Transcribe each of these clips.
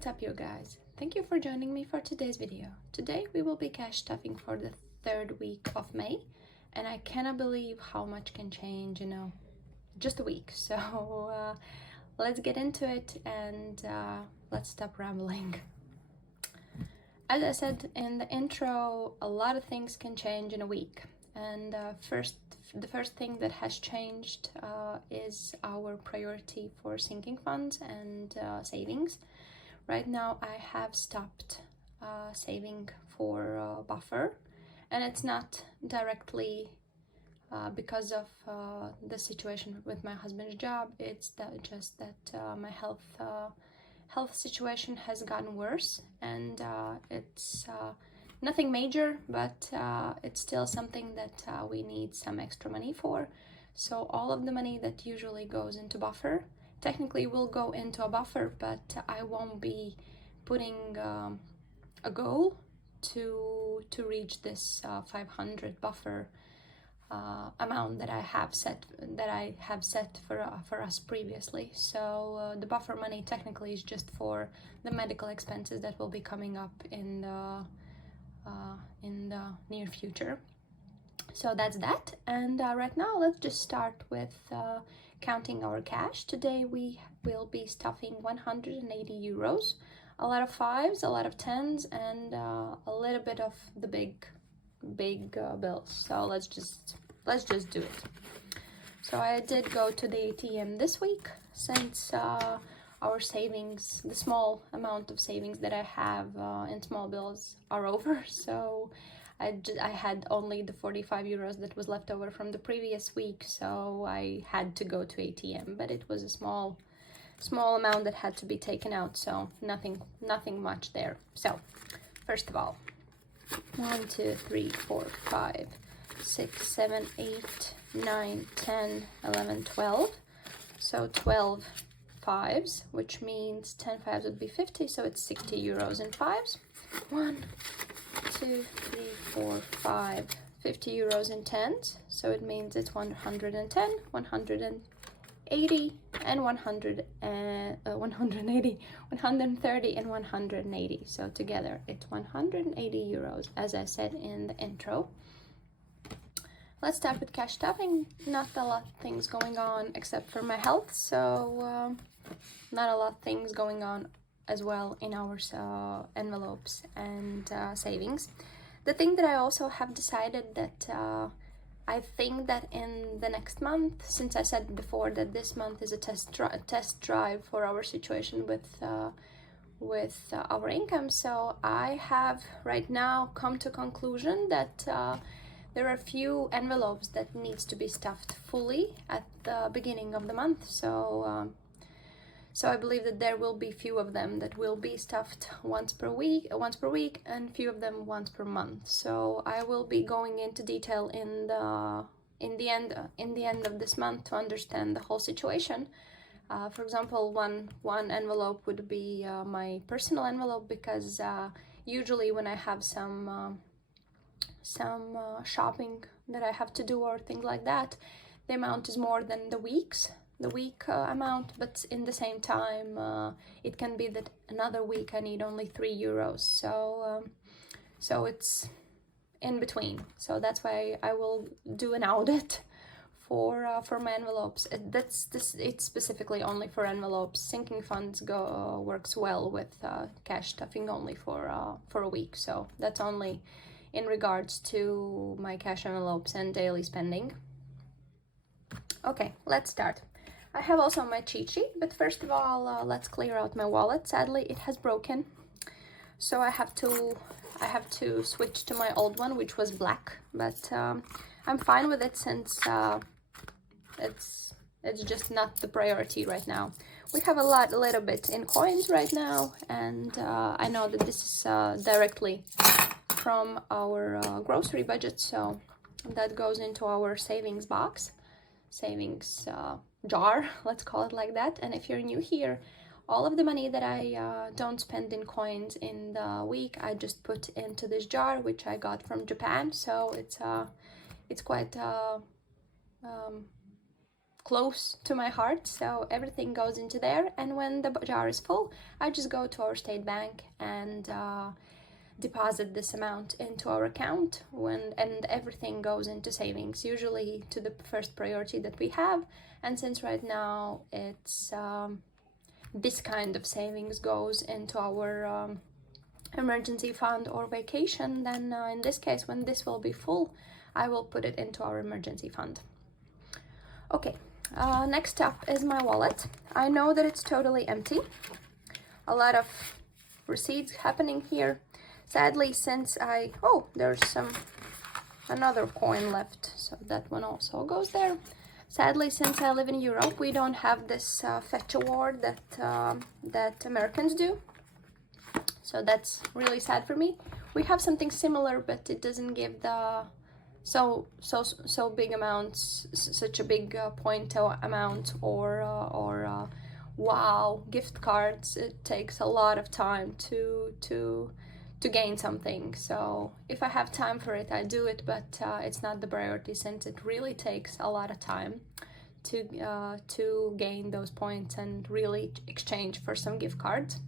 What's up, you guys? Thank you for joining me for today's video. Today we will be cash stuffing for the third week of May, and I cannot believe how much can change, just a week. So let's get into it and let's stop rambling. As I said in the intro, a lot of things can change in a week, and the first thing that has changed is our priority for sinking funds and savings. Right now I have stopped saving for buffer, and it's not directly because of the situation with my husband's job. It's just that my health situation has gotten worse, and it's nothing major, but it's still something that we need some extra money for. So all of the money that usually goes into buffer technically will go into a buffer, but I won't be putting a goal to reach this 500 buffer amount that I have set for us previously. So the buffer money technically is just for the medical expenses that will be coming up in the near future. So that's that, and right now let's just start with counting our cash. Today we will be stuffing 180 euros, a lot of 5s, a lot of 10s, and a little bit of the big bills. So let's just do it. So I did go to the ATM this week, since our savings, the small amount of savings that I have in small bills are over. So I had only the 45 euros that was left over from the previous week, so I had to go to ATM, but it was a small amount that had to be taken out, so nothing much there. So first of all, 1 2 3 4 5 6 7 8 9 10 11 12. So 12 5s, which means 10 5s would be 50, so it's 60 euros in 5s. 1 2 3 4 5 50 euros in 10s, so it means it's 110, 180, and 130 and 180. So together it's 180 euros, as I said in the intro. Let's start with cash stuffing. Not a lot of things going on except for my health, so not a lot of things going on as well in our envelopes and savings. The thing that I also have decided that I think that in the next month, since I said before that this month is a test drive for our situation with our income, so I have right now come to conclusion that there are a few envelopes that needs to be stuffed fully at the beginning of the month. So I believe that there will be few of them that will be stuffed once per week, and few of them once per month. So I will be going into detail in the end of this month to understand the whole situation. For example, one envelope would be my personal envelope, because usually when I have some shopping that I have to do or things like that, the amount is more than the week amount, but in the same time it can be that another week I need only 3 euros, so it's in between. So that's why I will do an audit for my envelopes. It's specifically only for envelopes. Sinking funds works well with cash stuffing only for a week, so that's only in regards to my cash envelopes and daily spending. Okay, let's start. I have also my cheat sheet, but first of all, let's clear out my wallet. Sadly, it has broken, so I have to switch to my old one, which was black. But I'm fine with it, since it's just not the priority right now. We have a little bit in coins right now, and I know that this is directly from our grocery budget, so that goes into our savings box, savings jar, let's call it like that. And if you're new here, all of the money that I don't spend in coins in the week, I just put into this jar, which I got from Japan. So it's quite close to my heart, so everything goes into there. And when the jar is full, I just go to our state bank and deposit this amount into our account, and everything goes into savings, usually to the first priority that we have. And since right now it's this kind of savings goes into our emergency fund or vacation, then in this case, when this will be full, I will put it into our emergency fund. Okay, next up is my wallet. I know that it's totally empty. A lot of receipts happening here. Sadly, since there's another coin left, so that one also goes there. Sadly, since I live in Europe, we don't have this fetch award that Americans do. So that's really sad for me. We have something similar, but it doesn't give the so big amounts, such a big point amount, or wow, gift cards. It takes a lot of time to gain something. So if I have time for it, I do it, but it's not the priority, since it really takes a lot of time to gain those points and really exchange for some gift cards.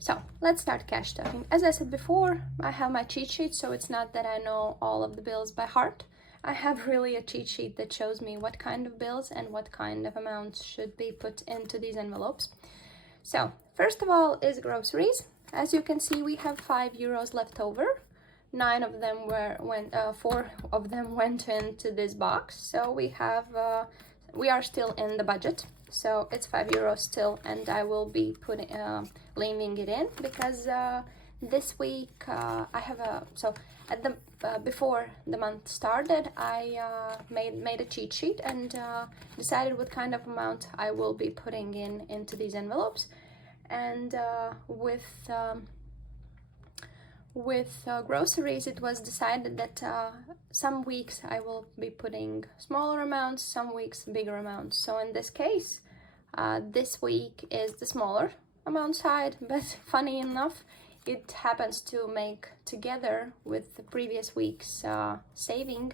So let's start cash stuffing. As I said before, I have my cheat sheet, so it's not that I know all of the bills by heart. I have really a cheat sheet that shows me what kind of bills and what kind of amounts should be put into these envelopes. So first of all is groceries. As you can see, we have €5 left over. 4 of them went into this box, so we are still in the budget. So it's €5 still, and I will be leaving it in because this week I have before the month started, I made a cheat sheet and decided what kind of amount I will be putting into these envelopes. And with groceries, it was decided that some weeks I will be putting smaller amounts, some weeks bigger amounts. So in this case, this week is the smaller amount side, but funny enough, it happens to make together with the previous week's saving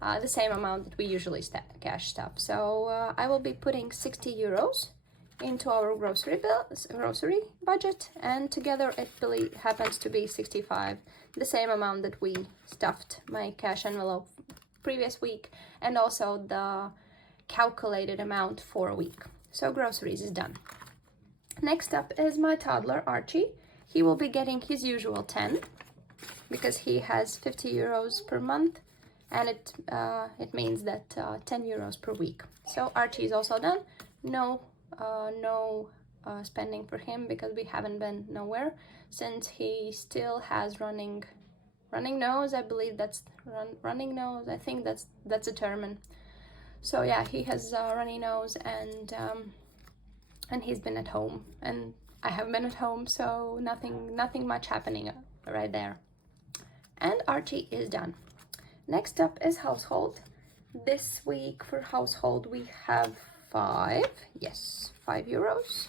the same amount that we usually cash stuff. So I will be putting €60 into our grocery budget, and together it really happens to be 65, the same amount that we stuffed my cash envelope previous week, and also the calculated amount for a week. So groceries is done. Next up is my toddler Archie. He will be getting his usual 10 because he has €50 per month, and it means that €10 per week. So Archie is also done. No spending for him because we haven't been nowhere, since he still has running nose. I believe that's running nose. I think that's a term. So yeah, he has runny nose, and he's been at home, and I have been at home, so nothing much happening right there. And Archie is done. Next up is household. This week for household we have €5.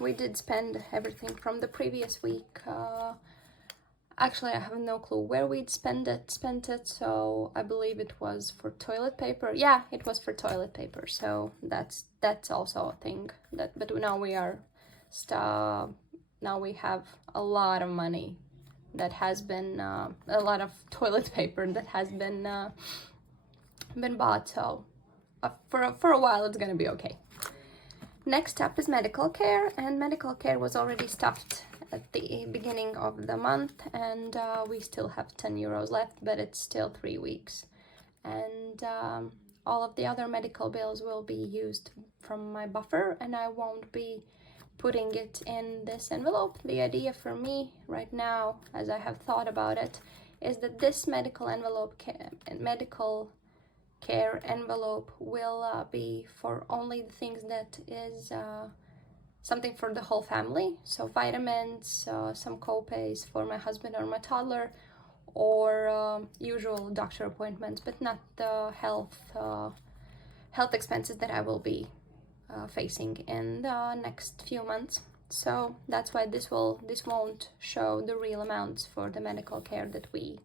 We did spend everything from the previous week. Actually, I have no clue where we'd spent it, so I believe it was for toilet paper. Yeah, it was for toilet paper, so that's also a thing. But now now we have a lot of money that has been a lot of toilet paper that has been bought, so for a while it's gonna be okay. Next up is medical care, and medical care was already stuffed at the beginning of the month, and we still have €10 left, but it's still 3 weeks. And all of the other medical bills will be used from my buffer, and I won't be putting it in this envelope. The idea for me right now, as I have thought about it, is that this medical care envelope will be for only the things that is something for the whole family, so vitamins, some co-pays for my husband or my toddler, or usual doctor appointments, but not the health expenses that I will be facing in the next few months. So that's why this won't show the real amounts for the medical care that we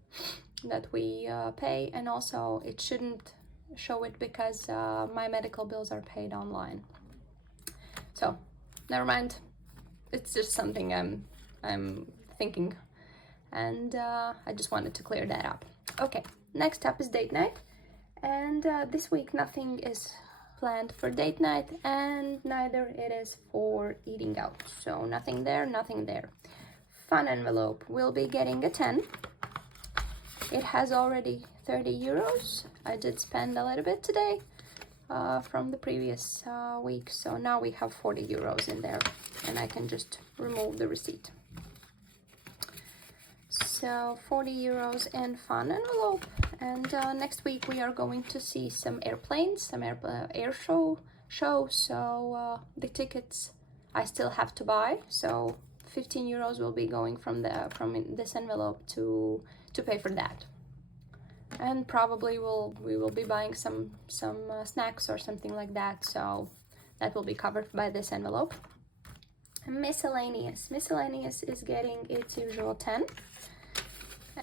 pay, and also it shouldn't show it because my medical bills are paid online. So never mind, it's just something I'm thinking, and I just wanted to clear that up. Okay, next up is date night, and this week nothing is planned for date night, and neither it is for eating out, so nothing there, nothing there. Fun envelope will be getting a 10. It has already 30 euros. I did spend a little bit today from the previous week, so now we have 40 euros in there, and I can just remove the receipt. So 40 euros in fun envelope, and next week we are going to see some airplanes, some air show. So the tickets I still have to buy. So 15 euros will be going from this envelope to pay for that, and probably we will be buying some snacks or something like that. So that will be covered by this envelope. Miscellaneous is getting its usual 10.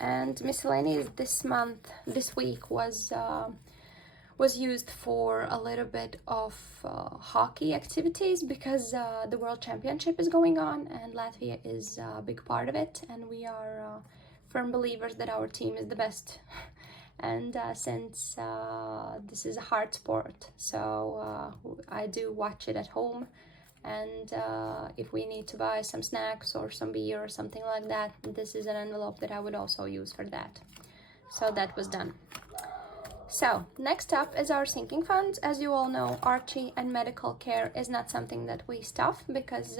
And miscellaneous this week was used for a little bit of hockey activities, because the World Championship is going on and Latvia is a big part of it, and we are firm believers that our team is the best. And since this is a hard sport, so I do watch it at home. And if we need to buy some snacks or some beer or something like that, this is an envelope that I would also use for that. So that was done. So next up is our sinking funds. As you all know, Archie and medical care is not something that we stuff, because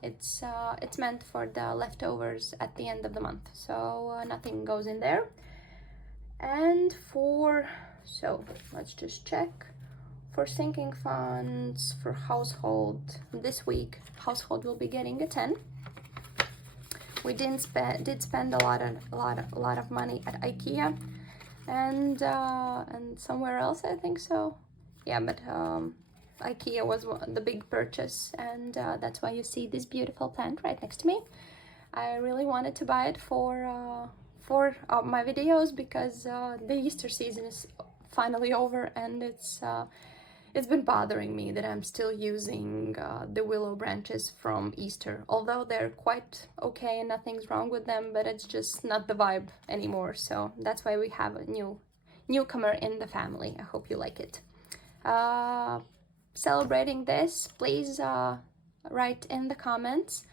it's meant for the leftovers at the end of the month. So nothing goes in there. And so let's just check. For sinking funds for household, this week household will be getting a 10. We did spend a lot of money at IKEA and somewhere else, I think so. Yeah, but IKEA was the big purchase, and that's why you see this beautiful plant right next to me. I really wanted to buy it for my videos, because the Easter season is finally over, and it's been bothering me that I'm still using the willow branches from Easter, although they're quite okay and nothing's wrong with them, but it's just not the vibe anymore. So that's why we have a newcomer in the family. I hope you like it. Celebrating this, please write in the comments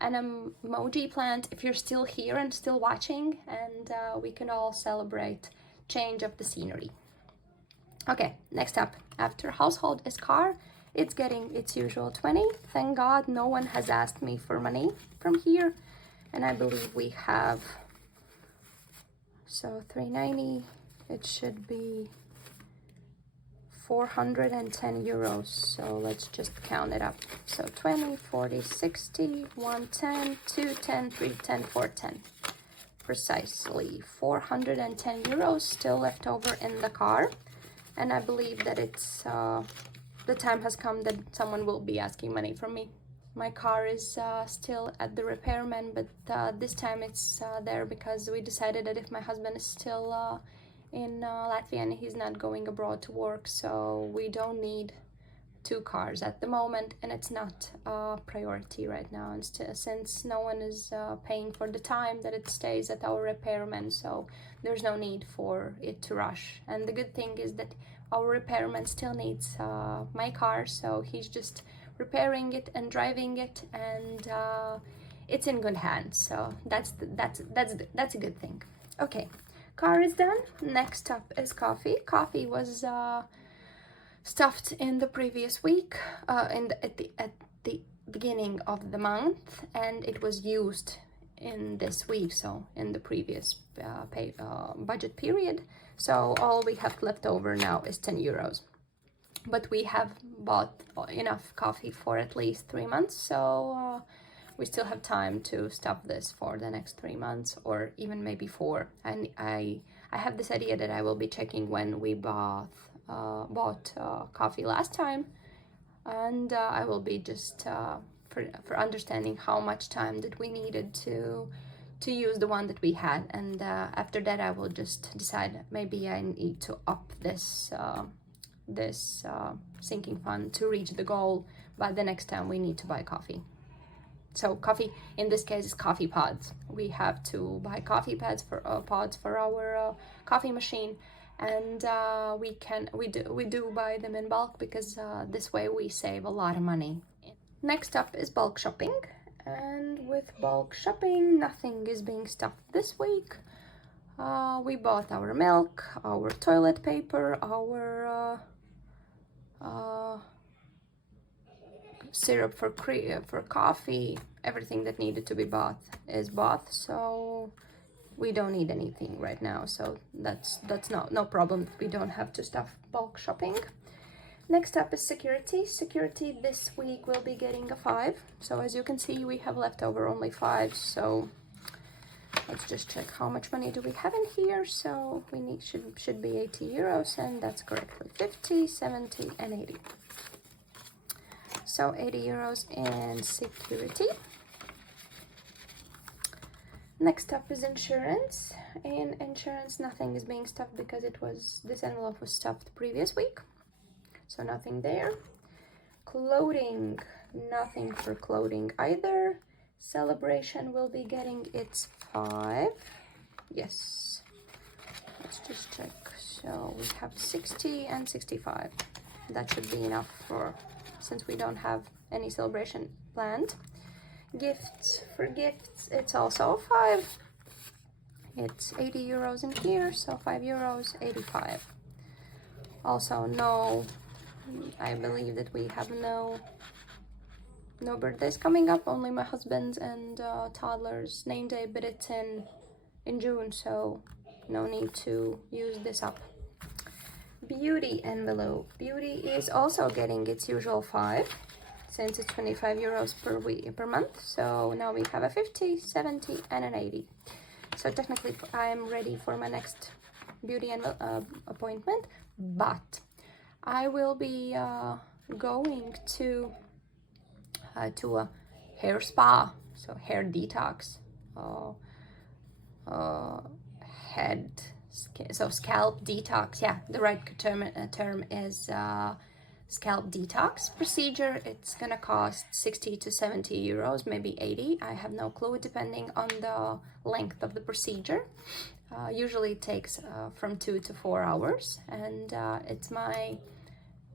an emoji plant if you're still here and still watching, and we can all celebrate change of the scenery. Okay, next up, after household is car. It's getting its usual 20. Thank God no one has asked me for money from here, and I believe we have, so 390, it should be 410 euros. So let's just count it up. So 20, 40, 60, 110, 210, 310, 410. Precisely 410 euros still left over in the car. And I believe that it's the time has come that someone will be asking money from me. My car is still at the repairman, but this time it's there because we decided that if my husband is still in Latvia and he's not going abroad to work, so we don't need two cars at the moment, and it's not a priority right now. And since no one is paying for the time that it stays at our repairman, so there's no need for it to rush. And the good thing is that our repairman still needs my car, so he's just repairing it and driving it, and it's in good hands. So that's a good thing. Okay, car is done. Next up is coffee. Coffee was stuffed in the previous week, at the beginning of the month, and it was used in this week, so in the previous budget period. So all we have left over now is 10 euros. But we have bought enough coffee for at least 3 months, so we still have time to stuff this for the next 3 months, or even maybe 4. And I have this idea that I will be checking when we bought coffee last time, and I will be just for understanding how much time that we needed to to use the one that we had, and after that I will just decide maybe I need to up this sinking fund to reach the goal by the next time we need to buy coffee. So coffee in this case is coffee pods. We have to buy coffee pods for our coffee machine, and we do buy them in bulk because this way we save a lot of money. Next up is bulk shopping, and with bulk shopping nothing is being stuffed this week. We bought our milk, our toilet paper, our syrup for coffee. Everything that needed to be bought is bought, so we don't need anything right now. So that's no problem. We don't have to stuff bulk shopping. Next up is security. Security this week will be getting a 5. So as you can see, we have left over only 5. So let's just check how much money do we have in here. So we need should be 80 euros, and that's correctly 50, 70, and 80. So 80 euros in security. Next up is insurance. In insurance, nothing is being stuffed because this envelope was stuffed previous week. So nothing there. Clothing, nothing for clothing either. Celebration will be getting its 5. Yes. Let's just check. So we have 60 and 65. That should be enough since we don't have any celebration planned. Gifts, for gifts, it's also 5. It's 80 euros in here, so 5 euros, 85. Also no, I believe that we have no birthdays coming up, only my husband's and toddler's name day, but it's in June, so no need to use this up. Beauty envelope. Beauty is also getting its usual 5, since it's 25 euros per month. So now we have a 50, 70, and an 80. So technically I am ready for my next beauty appointment, but I will be going to a hair spa, so hair detox, scalp detox. Yeah, the right term is scalp detox procedure. It's gonna cost 60 to 70 euros, maybe 80. I have no clue, depending on the length of the procedure. Usually it takes from 2 to 4 hours, and it's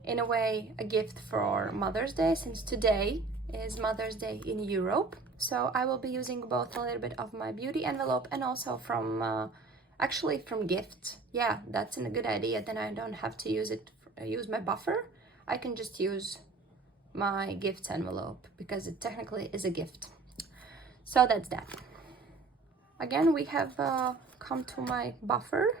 in a way a gift for Mother's Day, since today is Mother's Day in Europe. So I will be using both a little bit of my beauty envelope and also from gifts. Yeah, that's a good idea. Then I don't have to use my buffer. I can just use my gifts envelope because it technically is a gift. So that's that. Again, we have come to my buffer,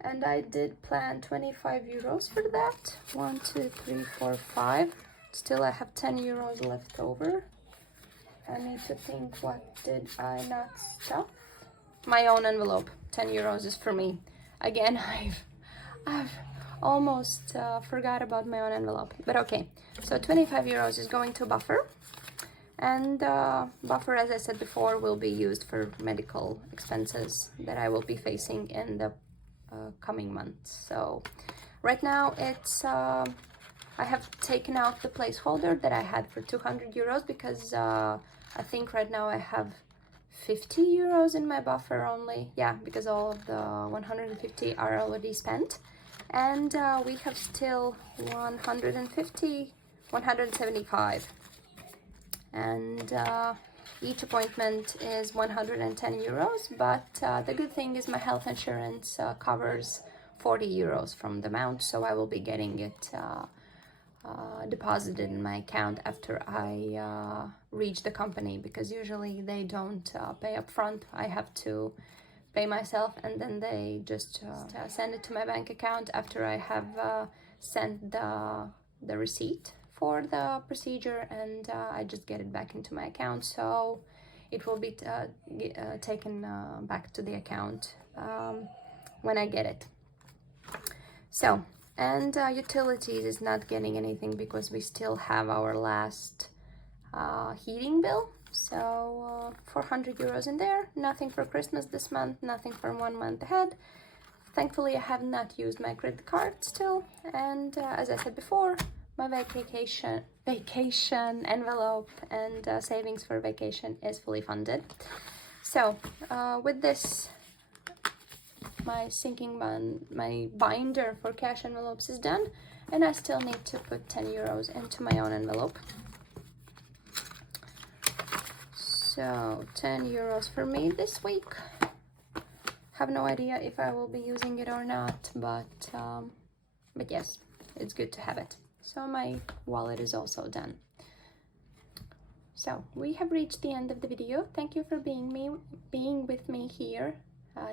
and I did plan 25 euros for that. 1, 2, 3, 4, 5. Still I have 10 euros left over. I need to think, what did I not stuff? My own envelope. 10 euros is for me. Again, I've almost forgot about my own envelope, but okay. So 25 euros is going to buffer, and buffer, as I said before, will be used for medical expenses that I will be facing in the coming months. So right now it's I have taken out the placeholder that I had for 200 euros because I think right now I have 50 euros in my buffer only. Yeah, because all of the 150 are already spent, and we have still 175, and each appointment is 110 euros, but the good thing is my health insurance covers 40 euros from the amount, so I will be getting it deposited in my account after I reach the company, because usually they don't pay up front. I have to pay myself, and then they just send it to my bank account after I have sent the receipt for the procedure, and I just get it back into my account. So it will be taken back to the account when I get it. So, and utilities is not getting anything because we still have our last heating bill. So 400 euros in there. Nothing for Christmas this month, nothing for 1 month ahead. Thankfully, I have not used my credit card still, and as I said before, my vacation envelope and savings for vacation is fully funded. So with this, my my binder for cash envelopes is done, and I still need to put 10 euros into my own envelope. So 10 euros for me this week. Have no idea if I will be using it or not, but yes, it's good to have it. So my wallet is also done. So we have reached the end of the video. Thank you for being with me here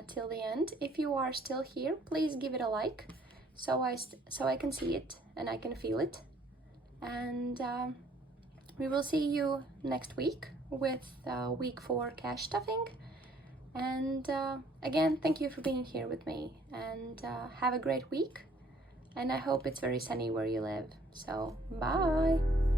till the end. If you are still here, please give it a like so I can see it and I can feel it. And we will see you next week with week 4 cash stuffing. And again, thank you for being here with me, and have a great week, and I hope it's very sunny where you live. So bye.